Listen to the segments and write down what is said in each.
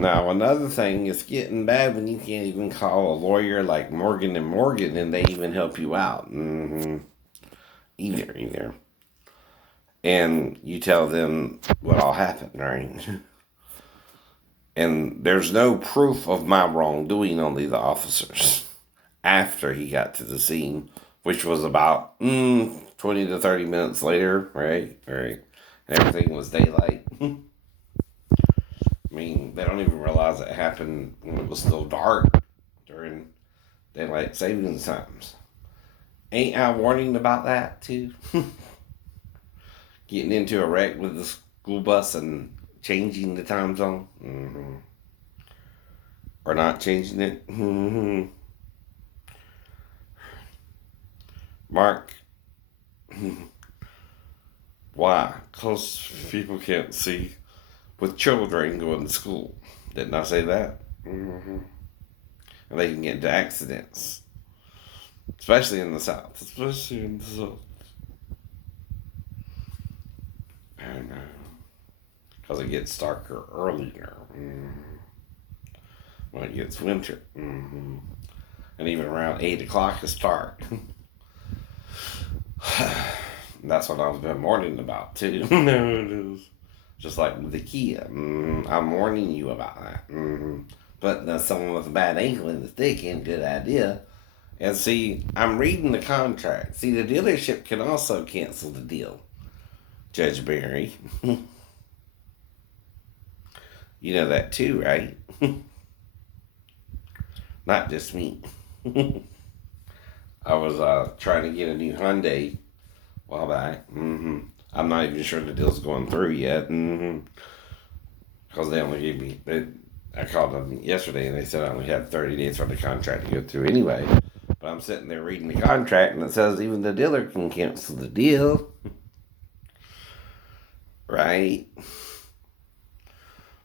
Now, another thing, it's getting bad when you can't even call a lawyer like Morgan and Morgan and they even help you out. Either. And you tell them what all happened, right? And there's no proof of my wrongdoing, only the officers. After he got to the scene, which was about 20 to 30 minutes later, right? Right. And everything was daylight. I mean, they don't even realize it happened when it was still dark during daylight savings times. Ain't I warning about that too? Getting into a wreck with the school bus and changing the time zone? Or not changing it? Mark, why? Because people can't see with children going to school. Didn't I say that? And they can get into accidents. Especially in the South. Especially in the South. I don't know. Because it gets darker earlier. When it gets winter. And even around 8 o'clock it's dark. That's what I've been warning about too. It is. Just like with the Kia. I'm warning you about that. But someone with a bad ankle in the stick ain't a good idea. And see, I'm reading the contract. See, the dealership can also cancel the deal. Judge Barry. You know that too, right? Not just me. I was trying to get a new Hyundai a while back. I'm not even sure the deal's going through yet. Because they only gave me... I called them yesterday and they said I only had 30 days for the contract to go through anyway. But I'm sitting there reading the contract and it says even the dealer can cancel the deal. Right?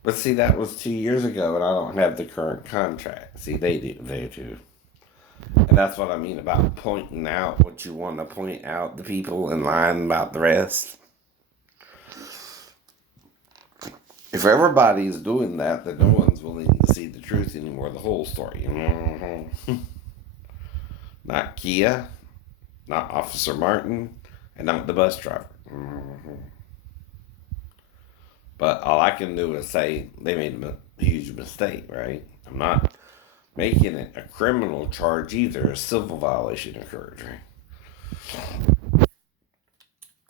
But see, that was 2 years ago and I don't have the current contract. See, they do. And that's what I mean about pointing out what you want to point out to people and lying about the rest. If everybody's doing that, then no one's willing to see the truth anymore, the whole story. Not Kia, not Officer Martin, and not the bus driver. But all I can do is say they made a huge mistake, right? I'm not making it a criminal charge either. A civil violation occurred, right?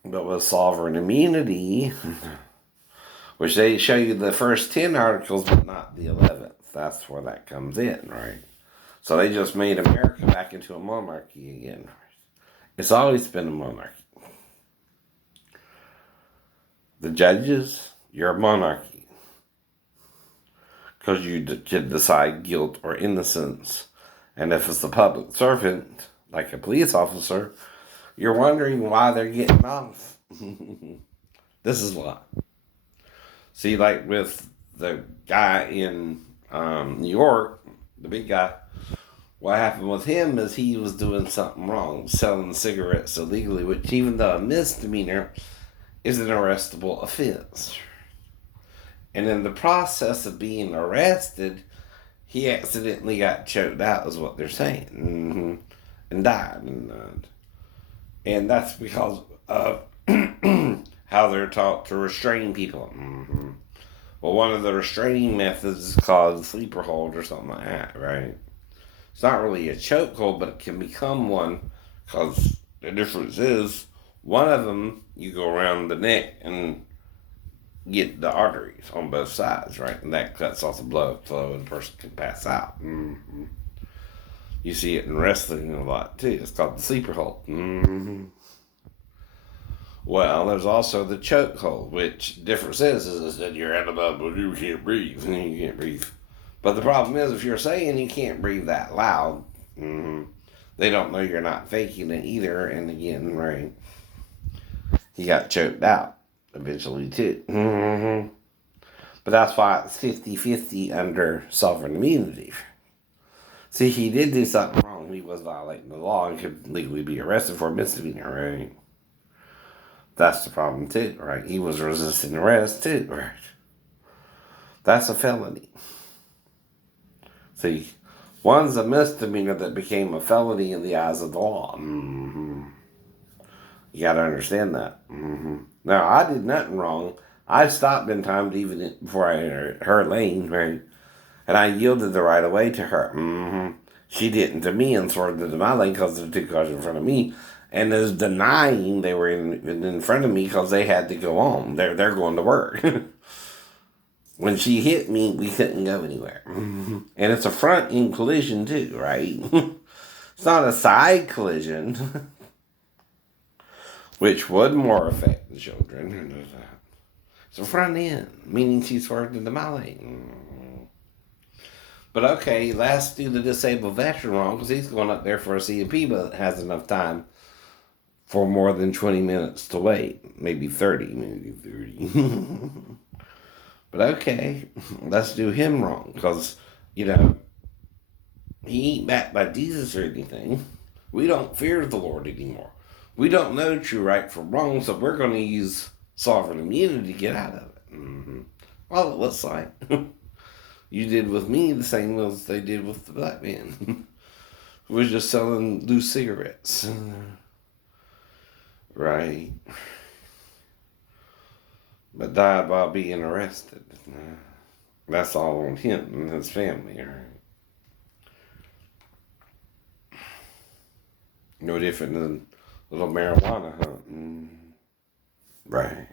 But with sovereign immunity, which they show you the first 10 articles, but not the 11th. That's where that comes in, right? So they just made America back into a monarchy again. Right? It's always been a monarchy. The judges, you're a monarchy. Because you can decide guilt or innocence. And if it's a public servant, like a police officer, you're wondering why they're getting off. This is why. See, like with the guy in New York, the big guy, what happened with him is he was doing something wrong, selling cigarettes illegally, which even though a misdemeanor is an arrestable offense. And in the process of being arrested, he accidentally got choked out, is what they're saying, and died. And that's because of how they're taught to restrain people. Well, one of the restraining methods is called sleeper hold or something like that, right? It's not really a chokehold, but it can become one because the difference is one of them you go around the neck and get the arteries on both sides, right? And that cuts off the blood flow and the person can pass out. You see it in wrestling a lot too. It's called the sleeper hold. Well, there's also the choke hold, which difference is that you're at about, but you can't breathe. You can't breathe. But the problem is, if you're saying you can't breathe that loud, they don't know you're not faking it either. And again, right, he got choked out eventually too. But that's why it's 50-50 under sovereign immunity. See, he did do something wrong. He was violating the law and could legally be arrested for a misdemeanor, right? That's the problem too, right? He was resisting arrest too, right? That's a felony. See, one's a misdemeanor that became a felony in the eyes of the law. You got to understand that. Now, I did nothing wrong. I stopped in time to even before I entered her lane, right? And I yielded the right of way to her. She didn't to me and swerved into my lane because there were two cars in front of me. And is denying they were in front of me because they had to go on. They're going to work. When she hit me, we couldn't go anywhere. And it's a front end collision too, right? It's not a side collision, which would more affect the children. It's a front end, meaning she swerved into my lane. But okay, let's do the disabled veteran wrong because he's going up there for a CMP but has enough time for more than 20 minutes to wait. Maybe 30, maybe 30. But okay, let's do him wrong because, he ain't backed by Jesus or anything. We don't fear the Lord anymore. We don't know true right from wrong, so we're going to use sovereign immunity to get out of it. All it looks like. You did with me the same as they did with the black man. We're just selling loose cigarettes. Right. But died while being arrested. That's all on him and his family, right? No different than little marijuana hunting. Right.